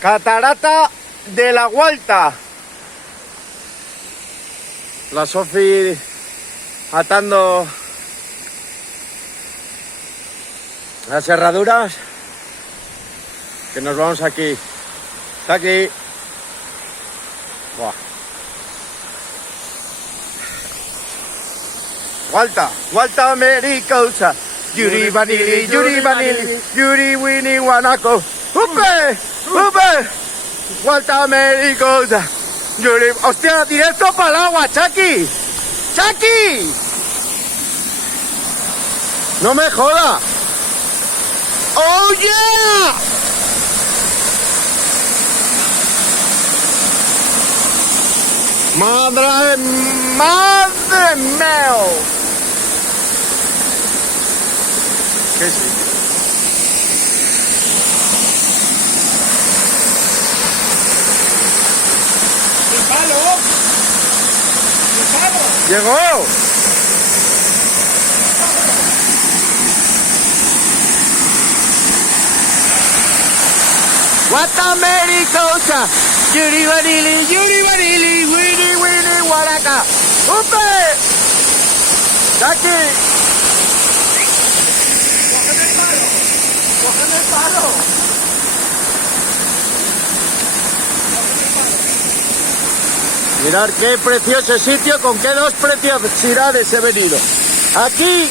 Catarata de la Vuelta. La Sofi atando las herraduras, que nos vamos aquí. Está aquí. Buah. Vuelta americosa. Yuri vanili, yuri winnie wanako. ¡Upe! Vuelta americosa. Yuri, hostia, directo para el agua, Chaki. ¡Chaki! ¡No me joda! ¡Oh, yeah! ¡Madre mía! ¿Qué sí? ¡El palo! ¡Llegó! Guata americosa, yuri vanili, winnie waraka. ¡Upe! ¡Chaki! ¡Cogen el palo! Mirad qué precioso sitio, con qué dos preciosidades he venido. Aquí